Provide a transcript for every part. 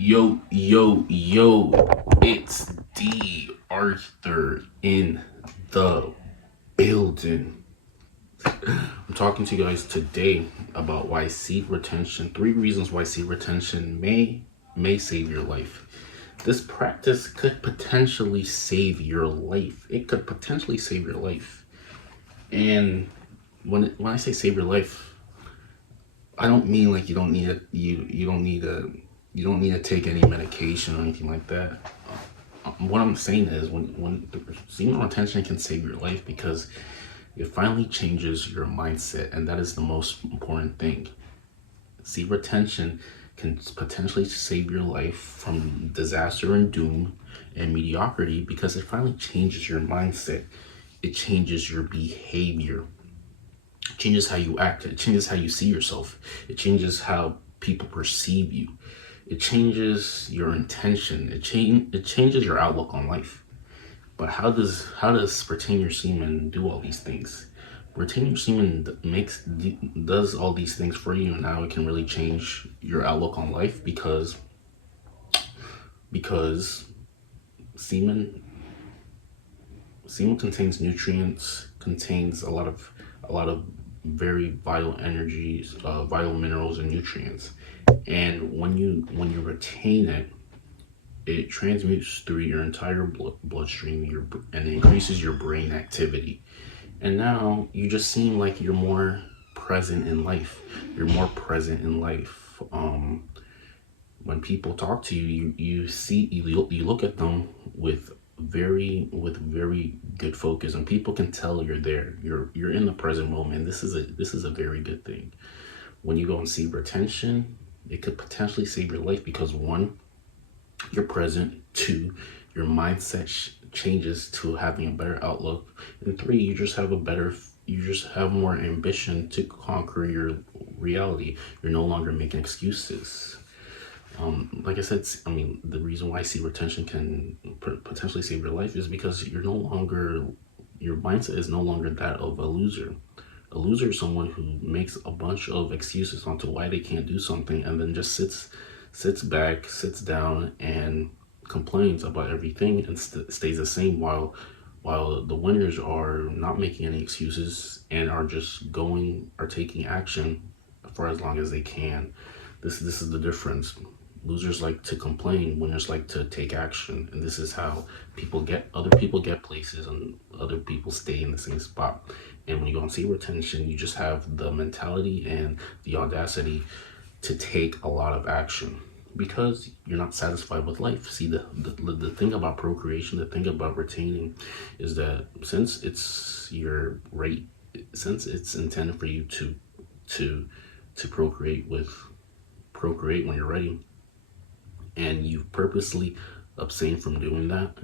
Yo, it's D.Arthur in the building. I'm talking to you guys today about why seed retention, 3 reasons why seed retention may save your life. This practice could potentially save your life. It could potentially save your life. And when I say save your life, I don't mean like you don't need to take any medication or anything like that. What I'm saying is when semen retention can save your life because it finally changes your mindset, and that is the most important thing. Seed retention can potentially save your life from disaster and doom and mediocrity because it finally changes your mindset. It changes your behavior. It changes how you act. It changes how you see yourself. It changes how people perceive you. It changes your intention. It changes your outlook on life. But how does retain your semen do all these things? Retain your semen does all these things for you, and now it can really change your outlook on life because semen semen contains nutrients, contains a lot of very vital energies, vital minerals and nutrients. And when you retain it, it transmutes through your entire bloodstream, and increases your brain activity. And now you just seem like you're more present in life. You're more present in life. When people talk to you, you look at them with very good focus, and people can tell you're there. You're in the present moment. This is a very good thing. When you go and see retention, it could potentially save your life because one, you're present. Two, your mindset changes to having a better outlook. And three, you just have more ambition to conquer your reality. You're no longer making excuses. Like I said, the reason why seed retention can potentially save your life is because your mindset is no longer that of a loser. A loser is someone who makes a bunch of excuses onto why they can't do something, and then just sits back, sits down, and complains about everything, and stays the same, while the winners are not making any excuses and are taking action for as long as they can. This is the difference. Losers like to complain, winners like to take action, and this is how other people get places, and other people stay in the same spot. And when you go on seat retention, you just have the mentality and the audacity to take a lot of action because you're not satisfied with life. See, the thing about procreation, the thing about retaining, is that since it's intended for you to procreate when you're ready, and you purposely abstain from doing that,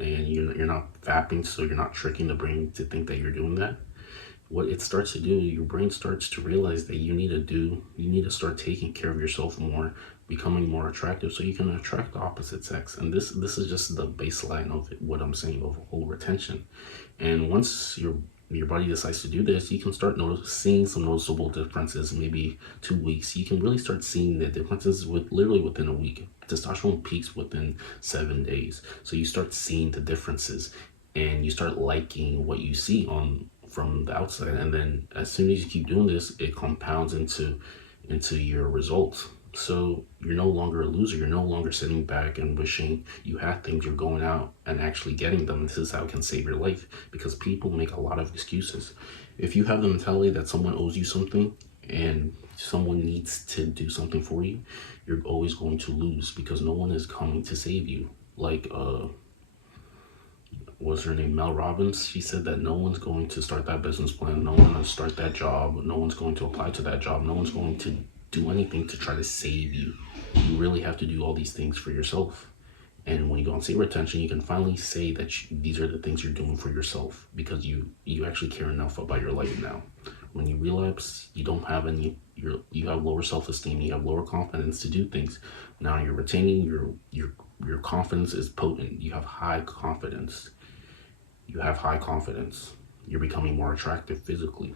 and you're not fapping, so you're not tricking the brain to think that you're doing that. What it starts to do, your brain starts to realize that you need to start taking care of yourself more, becoming more attractive, so you can attract the opposite sex. And this is just the baseline of what I'm saying of whole retention. And once your body decides to do this, you can start seeing some noticeable differences. Maybe 2 weeks, you can really start seeing the differences literally within a week. Testosterone peaks within 7 days, so you start seeing the differences, and you start liking what you see on from the outside. And then as soon as you keep doing this, it compounds into your results. So you're no longer a loser. You're no longer sitting back and wishing you had things. You're going out and actually getting them. This is how it can save your life, because people make a lot of excuses. If you have the mentality that someone owes you something and someone needs to do something for you, you're always going to lose because no one is coming to save you. Like what's her name, Mel Robbins, she said that no one's going to start that business plan, no one's going to start that job, no one's going to apply to that job, no one's going to do anything to try to save you. You really have to do all these things for yourself. And when you go on seat retention, you can finally say that these are the things you're doing for yourself because you actually care enough about your life now. When you relapse, you don't have any. You have lower self-esteem. You have lower confidence to do things. Now you're retaining your confidence is potent. You have high confidence. You have high confidence. You're becoming more attractive physically.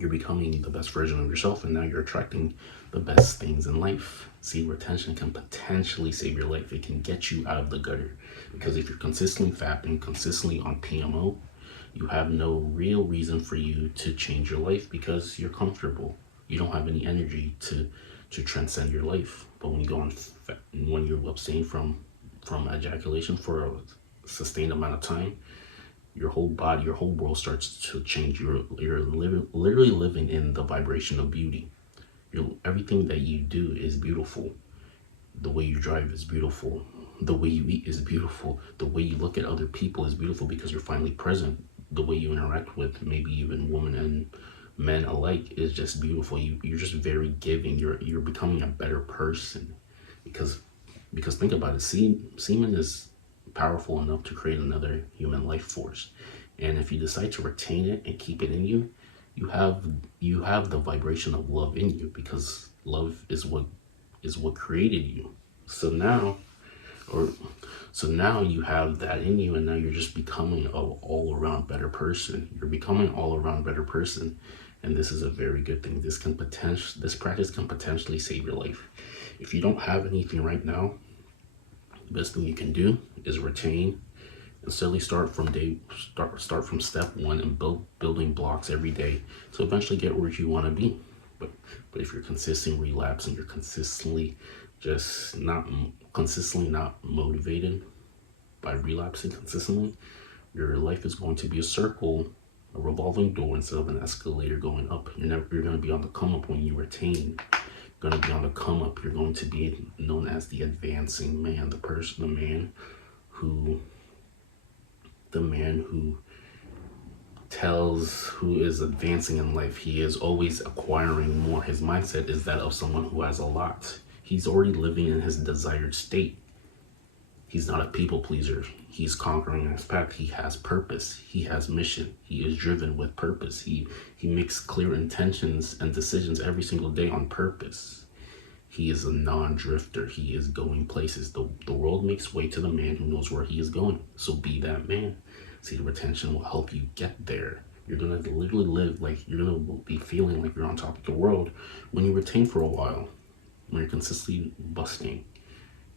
You're becoming the best version of yourself, and now you're attracting the best things in life. See, retention can potentially save your life. It can get you out of the gutter. Because if you're consistently fapping, consistently on PMO, you have no real reason for you to change your life because you're comfortable. You don't have any energy to transcend your life. But when you go on, when you abstain from ejaculation for a sustained amount of time, your whole body, your whole world starts to change. Literally living in the vibration of beauty. Everything that you do is beautiful. The way you drive is beautiful. The way you eat is beautiful. The way you look at other people is beautiful because you're finally present. The way you interact with maybe even women and men alike is just beautiful. You're just very giving. You're becoming a better person because think about it. Semen is powerful enough to create another human life force, and if you decide to retain it and keep it in you, you have the vibration of love in you because love is what created you. So now, you have that in you, and now you're just becoming an all-around better person. You're becoming an all-around better person, and this is a very good thing. This practice can potentially save your life. If you don't have anything right now, the best thing you can do is retain and steadily start from step one and building blocks every day to eventually get where you want to be. But if you're consistently relapsing, you're consistently not motivated by relapsing consistently, your life is going to be a circle, a revolving door instead of an escalator going up. You're going to be on the come up when you retain. You're going to be on the come up. You're going to be known as the advancing man, the man who who is advancing in life. He is always acquiring more. His mindset is that of someone who has a lot. He's already living in his desired state. He's not a people pleaser. He's conquering his path. He has purpose. He has mission. He is driven with purpose. He makes clear intentions and decisions every single day on purpose. He is a non-drifter. He is going places. The world makes way to the man who knows where he is going. So be that man. See, the retention will help you get there. You're going to literally live like you're going to be feeling like you're on top of the world when you retain for a while. When you're consistently busting,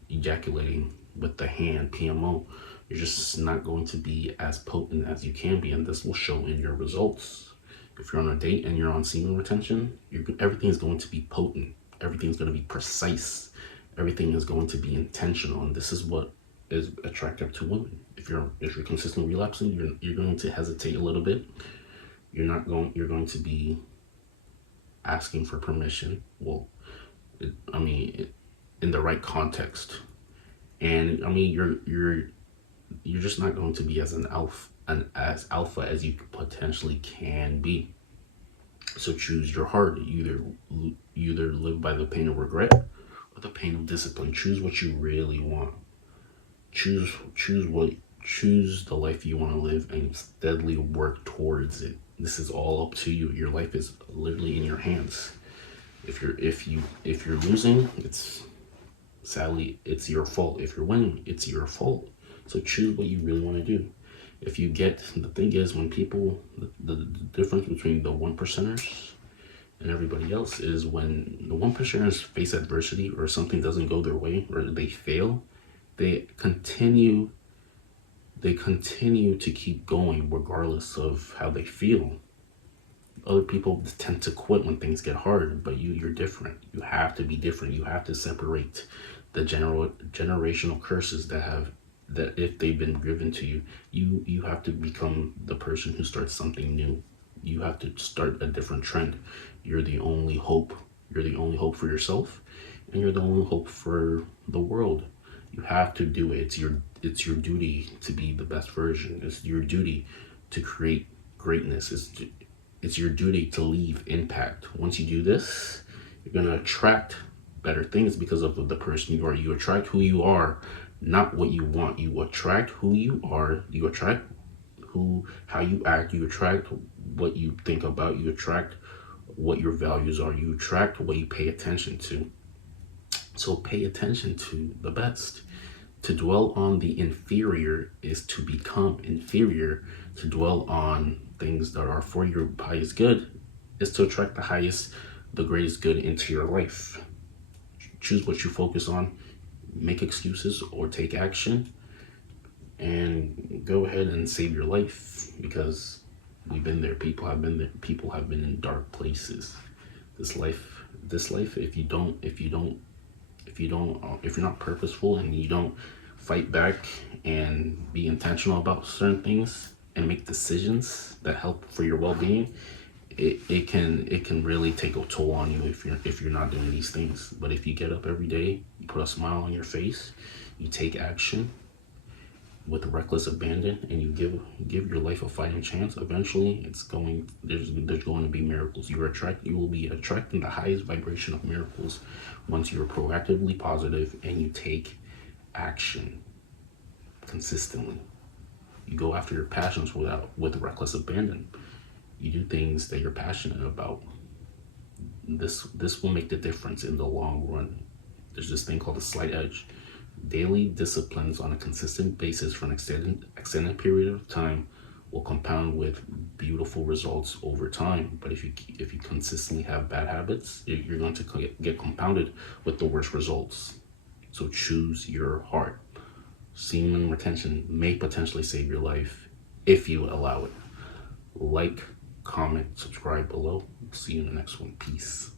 ejaculating with the hand, PMO, you're just not going to be as potent as you can be, and this will show in your results. If you're on a date and you're on semen retention, everything is going to be potent. Everything's going to be precise. Everything is going to be intentional, and this is what is attractive to women. If you're consistently relapsing, you're going to hesitate a little bit. You're going to be asking for permission. Well, in the right context, and you're just not going to be as alpha as you potentially can be. So choose your heart. You either live by the pain of regret or the pain of discipline. Choose what you really want. Choose the life you want to live and steadily work towards it. This is all up to you. Your life is literally in your hands. If you're losing, it's your fault. If you're winning, it's your fault. So choose what you really want to do. The thing is, when people, the difference between the 1%ers and everybody else is when the 1%ers face adversity or something doesn't go their way or they fail, they continue to keep going regardless of how they feel. Other people tend to quit when things get hard, but you're different. You have to be different. You have to separate the generational curses that if they've been given to you, you have to become the person who starts something new. You have to start a different trend. You're the only hope. You're the only hope for yourself, and you're the only hope for the world. You have to do it. It's your duty to be the best version. It's your duty to create greatness. It's your duty to leave impact. Once you do this, you're going to attract better things because of the person you are. You attract who you are, not what you want. You attract who you are. You attract how you act. You attract what you think about. You attract what your values are. You attract what you pay attention to. So pay attention to the best. To dwell on the inferior is to become inferior. To dwell on things that are for your highest good is to attract the greatest good into your life. Choose what you focus on, make excuses or take action, and go ahead and save your life, because we've been there. People have been there. People have been in dark places. This life, if you're not purposeful and you don't fight back and be intentional about certain things and make decisions that help for your well-being, it can really take a toll on you if you're not doing these things. But if you get up every day, you put a smile on your face, you take action with reckless abandon, and you give your life a fighting chance, eventually there's going to be miracles. You will be attracting the highest vibration of miracles once you're proactively positive and you take action consistently. You go after your passions with reckless abandon. You do things that you're passionate about. This will make the difference in the long run. There's this thing called the slight edge. Daily disciplines on a consistent basis for an extended period of time will compound with beautiful results over time. But if you consistently have bad habits, you're going to get compounded with the worst results. So choose your heart. Semen retention may potentially save your life if you allow it. Like, comment, subscribe below. See you in the next one. Peace.